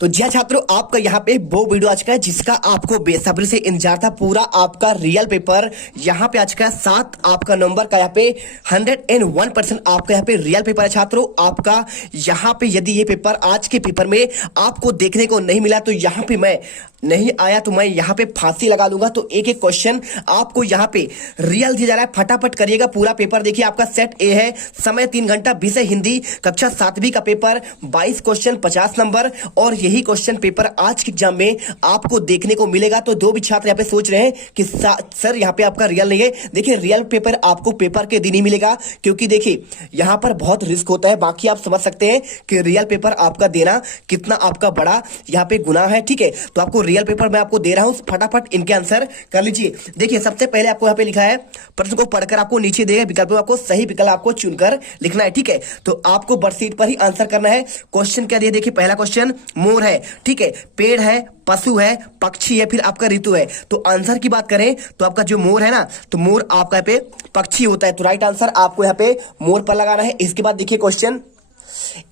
तो जी हाँ छात्रों, आपका यहाँ पे वो वीडियो आ चुका है जिसका आपको बेसब्री से इंतजार था। पूरा आपका रियल पेपर यहाँ पे आ चुका है। 7 आपका नंबर का यहाँ पे 101% आपका यहाँ पे रियल पेपर है छात्रों। आपका यहाँ पे यदि ये पेपर आज के पेपर में आपको देखने को नहीं मिला तो यहाँ पे मैं नहीं आया तो मैं यहाँ पे फांसी लगा लूंगा। तो एक एक क्वेश्चन आपको यहाँ पे रियल दिया जा रहा है, फटाफट करिएगा। पूरा पेपर देखिए, आपका सेट ए है, समय 3 घंटा, विषय हिंदी, कक्षा 7वीं का पेपर, 22 क्वेश्चन, 50 नंबर। और यही क्वेश्चन पेपर आज के एग्जाम में आपको देखने को मिलेगा। तो जो भी छात्र यहाँ पे सोच रहे हैं कि सर यहाँ पे आपका रियल नहीं है, देखिए रियल पेपर आपको पेपर के दिन ही मिलेगा, क्योंकि देखिए यहाँ पर बहुत रिस्क होता है। बाकी आप समझ सकते हैं कि रियल पेपर आपका देना कितना आपका बड़ा यहाँ पे गुनाह है। ठीक है, तो आपको रियल पेपर मैं आपको दे रहा हूं, फटाफट इनके आंसर कर लीजिए। देखिए सबसे पहले आपको यहाँ पे लिखा है, प्रश्न को पढ़कर आपको नीचे देगा विकल्प में आपको सही विकल्प आपको चुनकर लिखना है। ठीक है, तो आपको वर्कशीट पर ही आंसर करना है। क्वेश्चन क्या दिया, देखिए पहला क्वेश्चन मोर है, ठीक है, पेड़ है, पशु है, पक्षी है, फिर आपका ऋतु है। तो आंसर की बात करें तो आपका जो मोर है ना, तो मोर आपका यहाँ पे पक्षी होता है। तो राइट आंसर आपको यहाँ पे मोर पर लगाना है। इसके बाद देखिए क्वेश्चन,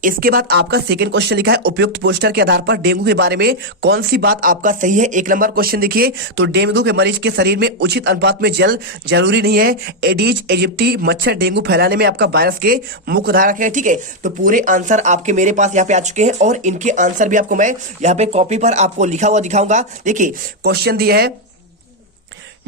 इसके बाद आपका सेकंड क्वेश्चन लिखा है, उपयुक्त पोस्टर के आधार पर डेंगू के बारे में कौन सी बात आपका सही है। 1 नंबर क्वेश्चन देखिए, तो डेंगू के मरीज के शरीर में उचित अनुपात में जल जरूरी नहीं है। एडीज इजिप्टी मच्छर डेंगू फैलाने में आपका वायरस के मुख्य धारक है। ठीक है, तो पूरे आंसर आपके मेरे पास यहाँ पे आ चुके हैं और इनके आंसर भी आपको मैं यहाँ पे कॉपी पर आपको लिखा हुआ दिखाऊंगा। देखिए क्वेश्चन दिया है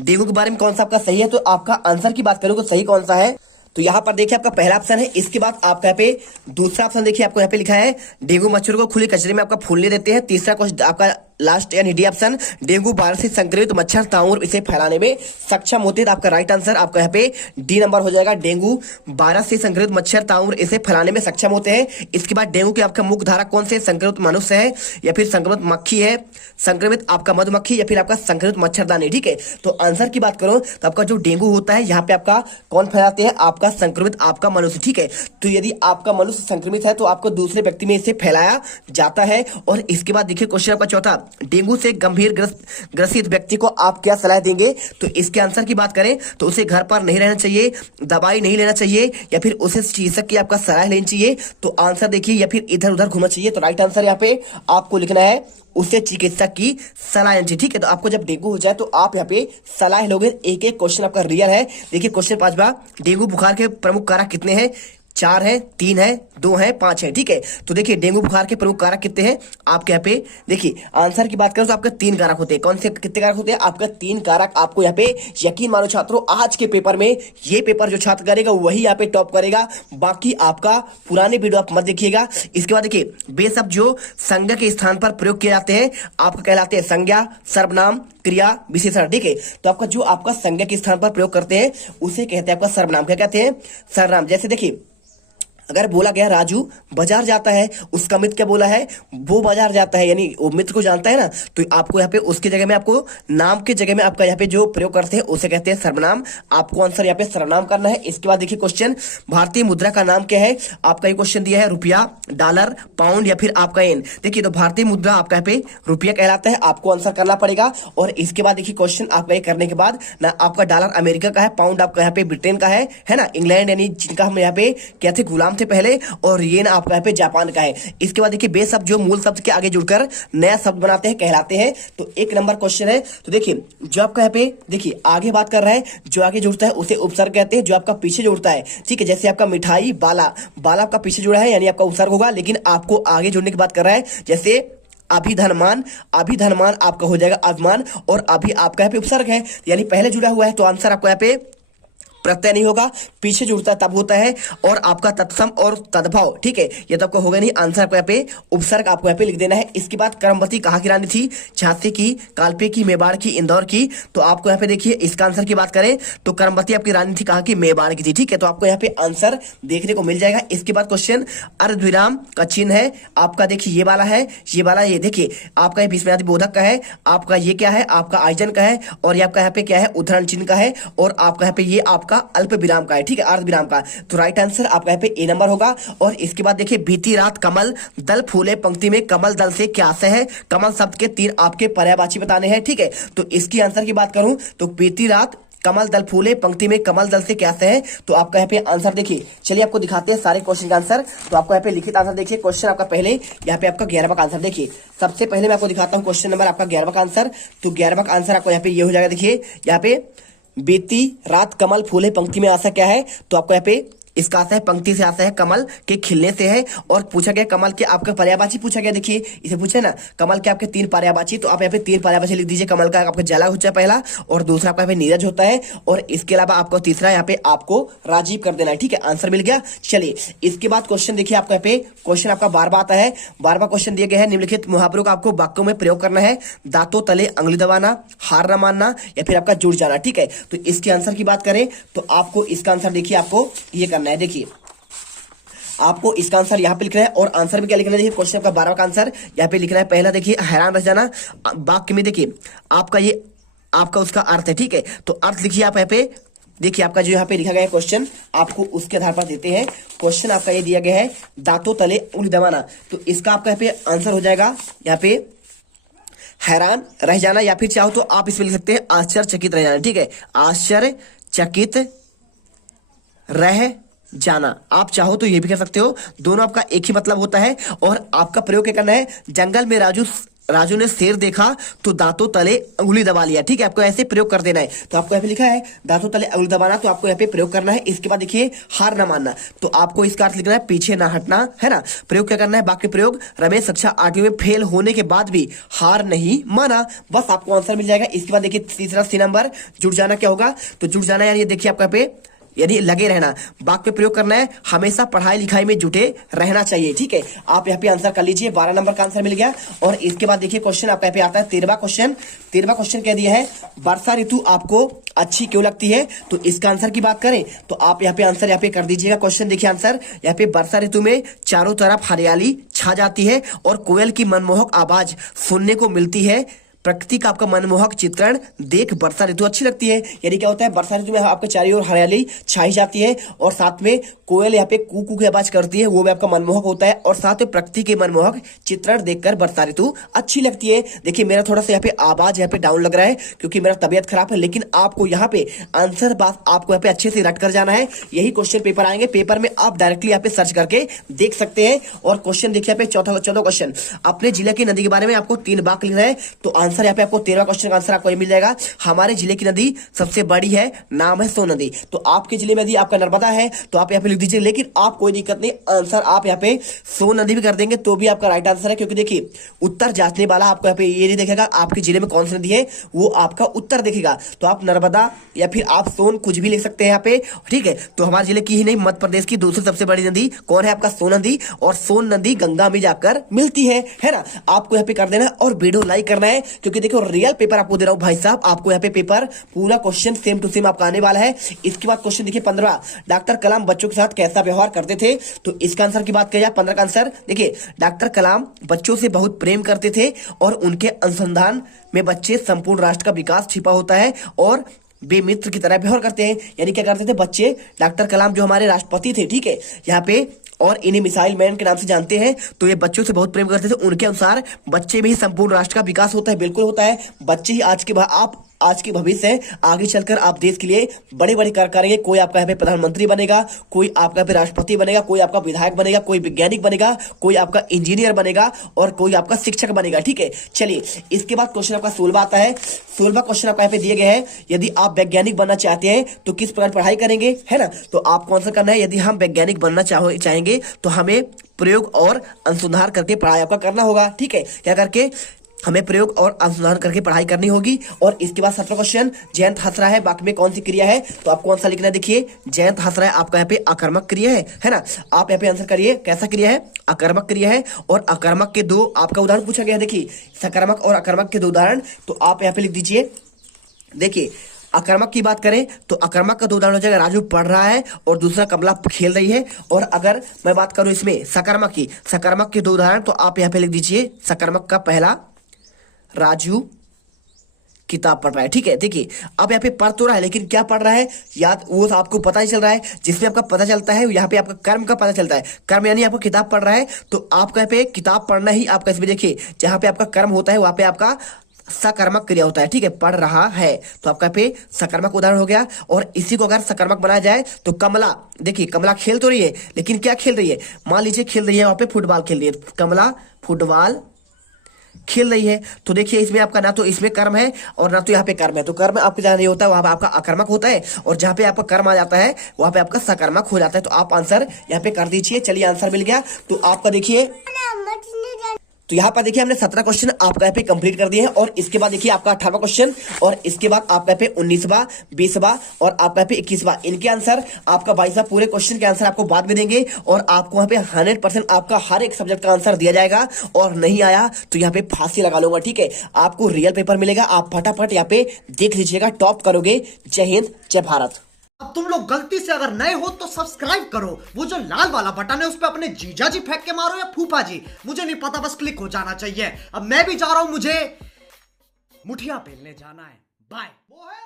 डेंगू के बारे में कौन सा आपका सही है, तो आपका आंसर की बात करूं तो सही कौन सा है, तो यहाँ पर देखिए आपका पहला ऑप्शन है। इसके बाद आपका यहाँ पे दूसरा ऑप्शन देखिए, आपको यहाँ पे लिखा है डेंगू मच्छरों को खुले कचरे में आपका फूलने देते हैं। तीसरा क्वेश्चन आपका लास्ट यानी डी ऑप्शन, डेंगू वायरस से संक्रमित मच्छर ताउर इसे फैलाने में सक्षम होते हैं। तो आपका राइट आंसर आपका यहाँ पे डी नंबर हो जाएगा, डेंगू वायरस से संक्रमित मच्छर ताउर इसे फैलाने में सक्षम होते हैं। इसके बाद डेंगू के आपका मुख्य धारक कौन से, संक्रमित मनुष्य है या फिर संक्रमित मक्खी है, संक्रमित आपका मधुमक्खी या फिर आपका संक्रमित मच्छरदानी। ठीक है, तो आंसर की बात करो तो आपका जो डेंगू होता है यहाँ पे आपका कौन फैलाते हैं, आपका संक्रमित आपका मनुष्य। ठीक है, तो यदि आपका मनुष्य संक्रमित है तो आपको दूसरे व्यक्ति में इसे फैलाया जाता है। और इसके बाद देखिए क्वेश्चन आपका चौथा, डेंगू से गंभीर ग्रसित व्यक्ति को आप क्या सलाह देंगे। तो इसके आंसर की बात करें तो उसे घर पर नहीं रहना चाहिए, दवाई नहीं लेना चाहिए या फिर उसे चिकित्सक की आपका सलाह लेनी चाहिए। तो आंसर देखिए, या फिर इधर उधर घूमना चाहिए। तो राइट आंसर यहाँ पे आपको लिखना है उसे चिकित्सक की सलाह लेनी चाहिए। ठीक है, तो आपको जब डेंगू हो जाए तो आप यहाँ पे सलाह लोगे। एक एक क्वेश्चन आपका रियल है। देखिए क्वेश्चन 5वां, डेंगू बुखार के प्रमुख कारक कितने हैं, 4 है, 3 है, 2 है, 5 है। ठीक है, तो देखिए डेंगू बुखार के प्रमुख कारक कितने हैं आपके यहाँ पे, देखिए आंसर की बात करें तो आपके 3 कारक होते हैं। कौन से कितने कारक होते हैं, आपका 3 कारक। आपको यहाँ पे यकीन मानो छात्रों, आज के पेपर में ये पेपर जो छात्र करेगा वही यहाँ पे टॉप करेगा। बाकी आपका पुराने वीडियो आप मत देखिएगा। इसके बाद देखिए बे शब्द जो संज्ञा के स्थान पर प्रयोग किए जाते हैं आपको कहलाते हैं संज्ञा, सर्वनाम, क्रिया, विशेषण। ठीक है, तो आपका जो आपका संज्ञा के स्थान पर प्रयोग करते हैं उसे कहते हैं आपका सर्वनाम। क्या कहते हैं, सर्वनाम। जैसे देखिए अगर बोला गया राजू बाजार जाता है, उसका मित्र क्या बोला है, वो बाजार जाता है, यानी वो मित्र को जानता है ना, तो आपको यहाँ पे उसकी जगह में आपको नाम की जगह में आपका यहाँ पे जो प्रयोग करते हैं उसे कहते हैं सर्वनाम। आपको आंसर यहाँ पे सर्वनाम करना है। इसके बाद देखिए क्वेश्चन, भारतीय मुद्रा का नाम क्या है। आपका ये क्वेश्चन दिया है रुपया, डॉलर, पाउंड या फिर आपका येन। देखिए तो भारतीय मुद्रा आपका यहाँ पे रुपया कहलाता है, आपको आंसर करना पड़ेगा। और इसके बाद देखिए क्वेश्चन आपका ये करने के बाद ना, आपका डॉलर अमेरिका का है, पाउंड आपका यहाँ पे ब्रिटेन का है ना, इंग्लैंड यानी जिनका हम यहाँ पे क्या थे गुलाम थे पहले, और येन आपका यहाँ पे जापान का है। इसके बाद देखिए बे शब्द जो मूल शब्द के आगे जुड़कर नया शब्द बनाते हैं कहलाते हैं। तो 1 नंबर क्वेश्चन है। तो देखिए जो आपका यहाँ पे देखिए आगे बात कर रहा है, जो आगे जुड़ता है उसे उपसर्ग कहते हैं, जो आपका पीछे जुड़ता है। ठीक है, जैसे आपका मिठाई, बाला, बाला आपका पीछे जुड़ा है यानी आपका उपसर्ग होगा, लेकिन आपको आगे जुड़ने की बात कर रहा है। जैसे अभिधनमान, अभिधनमान आपका हो जाएगा अभिमान, और अभी आपका यहाँ पे उपसर्ग है यानी पहले जुड़ा हुआ है, तो आंसर आपको यहाँ पे प्रत्यय नहीं होगा, पीछे जुड़ता है तब होता है। और आपका तत्सम और तद्भव। ठीक है, ये तो आपको होगा नहीं, आंसर आपको यहाँ पे उपसर्ग आपको यहाँ पे लिख देना है। इसके बाद कर्मवती कहाँ की रानी थी, झांसी की, कालपे की, मेवाड़ की, इंदौर की। तो आपको यहाँ पे देखिए इसका आंसर की बात करें तो कर्मवती आपकी रानी थी कहाँ की, मेवाड़ की थी। ठीक है, तो आपको यहाँ पे आंसर देखने को मिल जाएगा। इसके बाद क्वेश्चन अर्धविराम का चिन्ह है आपका, देखिए ये वाला है, ये वाला, ये देखिए आपका ये विस्मयादि बोधक का है, आपका ये क्या है, आपका आयोजन का है, और ये आपका यहाँ पे क्या है, उदाहरण चिन्ह का है, और आपका यहाँ पे ये आपका अल्प विराम का है। ठीक है, अर्ध विराम का। तो राइट आंसर आपका यहाँ पे ए नंबर होगा। और इसके बाद देखिए बीती रात कमल दल फूले, पंक्ति में कमल दल से क्या आशय है, कमल शब्द के 3 आपके पर्यायवाची बताने हैं। ठीक है, तो इसकी आंसर की बात करूं तो बीती रात कमल दल फूले पंक्ति में कमल दल से कैसे है, तो आपका यहाँ पे आंसर देखिए। चलिए आपको दिखाते हैं सारे क्वेश्चन का आंसर। तो आपको यहाँ पे लिखित आंसर देखिए। क्वेश्चन आपका पहले यहाँ पे आपका 11वां का आंसर देखिए। सबसे पहले मैं आपको दिखाता हूँ क्वेश्चन नंबर आपका 11वां का आंसर। तो 11वां का आंसर आपको यहाँ पे ये हो जाएगा। देखिए यहाँ पे बीती रात कमल फूले पंक्ति में आंसर क्या है, तो आपको यहाँ पे इसका आता है पंक्ति से आता है कमल के खिलने से है। और पूछा गया कमल के आपका पर्यायवाची पूछा गया। देखिए इसे पूछे ना कमल के आपके 3 पर्यायवाची, तो आप यहाँ पे 3 पर्यायवाची लिख दीजिए। कमल का आपका जला होता है पहला, और दूसरा आपका यहाँ पे नीरज होता है, और इसके अलावा आपको तीसरा यहाँ पे आपको राजीव कर देना है। ठीक है, आंसर मिल गया। चलिए इसके बाद क्वेश्चन देखिए आपका यहाँ पे क्वेश्चन आपका 12वां आता है। 12वां क्वेश्चन दिया गया है निम्नलिखित मुहावरों का आपको वाक्यों में प्रयोग करना है। दांतों तले अंगुली दबाना, हार न मानना, या फिर आपका जुट जाना। ठीक है, तो इसके आंसर की बात करें तो आपको इसका आंसर देखिए आपको ये करना है। देखिए आपको इसका आंसर यहाँ पे लिखना है, और आंसर में क्या लिखना है देखिए। क्वेश्चन आपका 12वां का आंसर यहाँ पे लिखना है। पहला देखिए हैरान रह जाना, वाक्य में देखिए आपका ये आपका उसका अर्थ है। ठीक है, तो अर्थ लिखिए आप यहाँ पे। देखिए आपका जो यहाँ पे लिखा गया है क्वेश्चन आपको उसके आधार पर देते हैं। क्वेश्चन आपका ये दिया गया है दांतों तले उंगली दबाना, तो इसका आपका यहाँ पे आंसर हो जाएगा यहाँ पे हैरान रह जाना, या फिर चाहो तो आप इसमें लिख सकते हैं आश्चर्यचकित रह जाना। ठीक है, आश्चर्यचकित रह जाना, आप चाहो तो ये भी कर सकते हो। दोनों आपका एक ही मतलब होता है, और आपका प्रयोग क्या करना है। जंगल में राजू ने शेर देखा तो दांतों तले अंगुली दबा लिया। ठीक है, आपको ऐसे प्रयोग कर देना है। तो आपको यहाँ पे लिखा है दांतों तले अंगुली दबाना, तो आपको यहाँ पे प्रयोग करना है। इसके बाद देखिए हार ना मानना, तो आपको इसका अर्थ लिखना है पीछे ना हटना, है ना। प्रयोग क्या करना है, वाक्य प्रयोग रमेश कक्षा 8वीं में फेल होने के बाद भी हार नहीं माना, बस आपको आंसर मिल जाएगा। इसके बाद देखिए तीसरा सी नंबर जुट जाना क्या होगा, तो जुट जाना यानी देखिए आपका पे यानी लगे रहना, वाक्य पे प्रयोग करना है हमेशा पढ़ाई लिखाई में जुटे रहना चाहिए। ठीक है, आप यहाँ पे आंसर कर लीजिए। 12 नंबर का आंसर मिल गया। और इसके बाद देखिए क्वेश्चन आपका यहाँ पे आता है 13वां क्वेश्चन। 13वां क्वेश्चन कह दिया है वर्षा ऋतु आपको अच्छी क्यों लगती है, तो इसका आंसर की बात करें तो आप यहाँ पे आंसर यहाँ पे कर दीजिएगा। क्वेश्चन देखिए आंसर यहाँ पे वर्षा ऋतु में चारों तरफ हरियाली छा जाती है और कोयल की मनमोहक आवाज सुनने को मिलती है। प्रकृति का आपका मनमोहक चित्रण देख वर्षा ऋतु अच्छी लगती है। यानी क्या होता है, वर्षा ऋतु में आपके चारों ओर हरियाली छाई जाती है, और साथ में कोयल यहाँ पे कू कू की आवाज करती है, वो भी आपका मनमोहक होता है, और साथ में प्रकृति के मनमोहक चित्रण देखकर वर्षा ऋतु अच्छी लगती है। देखिए मेरा थोड़ा सा यहाँ पे आवाज यहाँ पे डाउन लग रहा है क्योंकि मेरा तबियत खराब है, लेकिन आपको यहाँ पे आंसर बात आपको यहाँ पे अच्छे से रट कर जाना है। यही क्वेश्चन पेपर आएंगे, पेपर में आप डायरेक्टली यहाँ पे सर्च करके देख सकते हैं। और क्वेश्चन देखिए यहाँ पे चौथा क्वेश्चन, अपने जिले की नदी के बारे में आपको 3 वाक्य लिखना है। तो आंसर यहाँ पे आपको 13वां क्वेश्चन का आंसर आपको ये मिल जाएगा। हमारे जिले की नदी सबसे बड़ी है, नाम है सोन नदी। तो आपके जिले में नदी आपका नर्मदा है, तो आप यहाँ पे लिख दीजिए, लेकिन आप कोई दिक्कत नहीं, आंसर आप यहाँ पे सोन नदी भी कर देंगे तो भी आपका राइट आंसर है। क्योंकि देखिए उत्तर जांचने वाला आपको यहाँ पे ये नहीं देखेगा आपके जिले में कौन सी नदी है, वो आपका उत्तर देखेगा। तो आप नर्मदा या फिर आप सोन कुछ भी लिख सकते हैं यहाँ पे। ठीक है, तो हमारे जिले की ही नहीं मध्य प्रदेश की दूसरी सबसे बड़ी नदी कौन है, आपका सोन नदी। और सोन नदी गंगा में जाकर मिलती है ना। आपको यहाँ पे कर देना और वीडियो लाइक करना है, क्योंकि देखो रियल पेपर आपको दे रहा हूं भाई साहब। आपको यहाँ पे पेपर पूरा क्वेश्चन सेम टू सेम आपका आने वाला है। इसके बाद क्वेश्चन देखिए 15, डॉक्टर कलाम बच्चों के साथ कैसा व्यवहार करते थे, तो इसका आंसर की बात किया 15 का आंसर देखिए, डॉक्टर कलाम बच्चों से बहुत प्रेम करते थे और उनके अनुसंधान में बच्चे संपूर्ण राष्ट्र का विकास छिपा होता है और वे मित्र की तरह व्यवहार करते हैं। यानी क्या करते थे बच्चे, डॉक्टर कलाम जो हमारे राष्ट्रपति थे, ठीक है, यहाँ पे और इन्हें मिसाइल मैन के नाम से जानते हैं, तो ये बच्चों से बहुत प्रेम करते थे। उनके अनुसार बच्चे में ही संपूर्ण राष्ट्र का विकास होता है। बिल्कुल होता है, बच्चे ही आज के भविष्य है। आगे चलकर आप देश के लिए बड़े बड़े कार्य करेंगे। कोई आपका यहाँ पे प्रधानमंत्री बनेगा, कोई आपका यहाँ पे राष्ट्रपति बनेगा, कोई आपका विधायक बनेगा, कोई वैज्ञानिक बनेगा, कोई आपका इंजीनियर बनेगा और कोई आपका शिक्षक बनेगा। ठीक है, चलिए इसके बाद क्वेश्चन आपका 16वां आता है। 16वां क्वेश्चन आपका यहाँ पे दिए गए हैं, यदि आप वैज्ञानिक बनना चाहते हैं तो किस प्रकार पढ़ाई करेंगे, है ना। तो आपको आंसर करना है, यदि हम वैज्ञानिक बनना चाहेंगे तो हमें प्रयोग और अनुसंधान करके पढ़ाई आपका करना होगा। ठीक है, क्या करके, हमें प्रयोग और अनुसंधान करके पढ़ाई करनी होगी। और इसके बाद 17वां क्वेश्चन, जयंत हंस रहा है वाक्य में कौन सी क्रिया है, तो आपको आंसर लिखना है। देखिए जयंत हंस रहा है आपका यहाँ पे आकर्मक क्रिया है ना। आप यहाँ पे आंसर करिए, कैसा क्रिया है, आकर्मक क्रिया है। और आकर्मक के 2 आपका उदाहरण पूछा गया है। देखिए सकारात्मक और आकर्मक के 2 उदाहरण, तो आप यहाँ पे लिख दीजिए। देखिए आक्रामक की बात करें तो आक्रामक का 2 उदाहरण हो जाएगा, राजू पढ़ रहा है और दूसरा कमला खेल रही है। और अगर मैं बात करूं इसमें सकारात्मक की, सकारात्मक के 2 उदाहरण, तो आप यहाँ पे लिख दीजिए सकारात्मक का पहला, राजू किताब पढ़ रहा है। ठीक है, देखिए अब यहाँ पे पढ़ तो रहा है, लेकिन क्या पढ़ रहा है याद वो आपको पता नहीं चल रहा है। जिसमें आपका पता चलता है यहाँ पे आपका कर्म का पता चलता है। कर्म यानी आपको किताब पढ़ रहा है, तो आपका यहाँ पे किताब पढ़ना ही आपका इसमें देखिए जहां पे आपका कर्म होता है वहां पे आपका सकर्मक क्रिया होता है, ठीक है, पढ़ रहा है, तो आपका पे सकर्मक उदाहरण हो गया। और इसी को अगर सकर्मक बनाया जाए तो कमला, देखिए कमला खेल तो रही है, लेकिन क्या खेल रही है, मान लीजिए खेल रही है वहां पे फुटबॉल खेल रही है, कमला फुटबॉल खेल रही है। तो देखिए इसमें आपका ना तो इसमें कर्म है और ना तो यहाँ पे कर्म है, तो कर्म आपके जहां नहीं होता है वहां पे आपका अकर्मक होता है, और जहां पे आपका कर्म आ जाता है वहां पे आपका सकर्मक हो जाता है। तो आप आंसर यहाँ पे कर दीजिए। चलिए आंसर मिल गया। तो आपका देखिए, तो यहाँ पर देखिए हमने 17 क्वेश्चन आपका यहाँ पे कंप्लीट कर दिए हैं, और इसके बाद देखिए आपका 18वां क्वेश्चन, और इसके बाद आपका यहाँ पे 19वां, 20वां और आपका यहाँ पे 21वां, इनके आंसर आपका 22वां पूरे क्वेश्चन के आंसर आपको बाद में देंगे, और आपको वहां पे 100% आपका हर एक सब्जेक्ट का आंसर दिया जाएगा। और नहीं आया तो यहाँ पे फांसी लगा लूंगा, ठीक है, आपको रियल पेपर मिलेगा। आप फटाफट यहाँ पे देख लीजिएगा, टॉप करोगे। जय हिंद, जय भारत। अब तुम लोग गलती से अगर नए हो तो सब्सक्राइब करो, वो जो लाल वाला बटन है उस पे अपने जीजा जी फेंक के मारो या फूफा जी, मुझे नहीं पता, बस क्लिक हो जाना चाहिए। अब मैं भी जा रहा हूं, मुझे मुठिया पेलने जाना है। बाय। वो है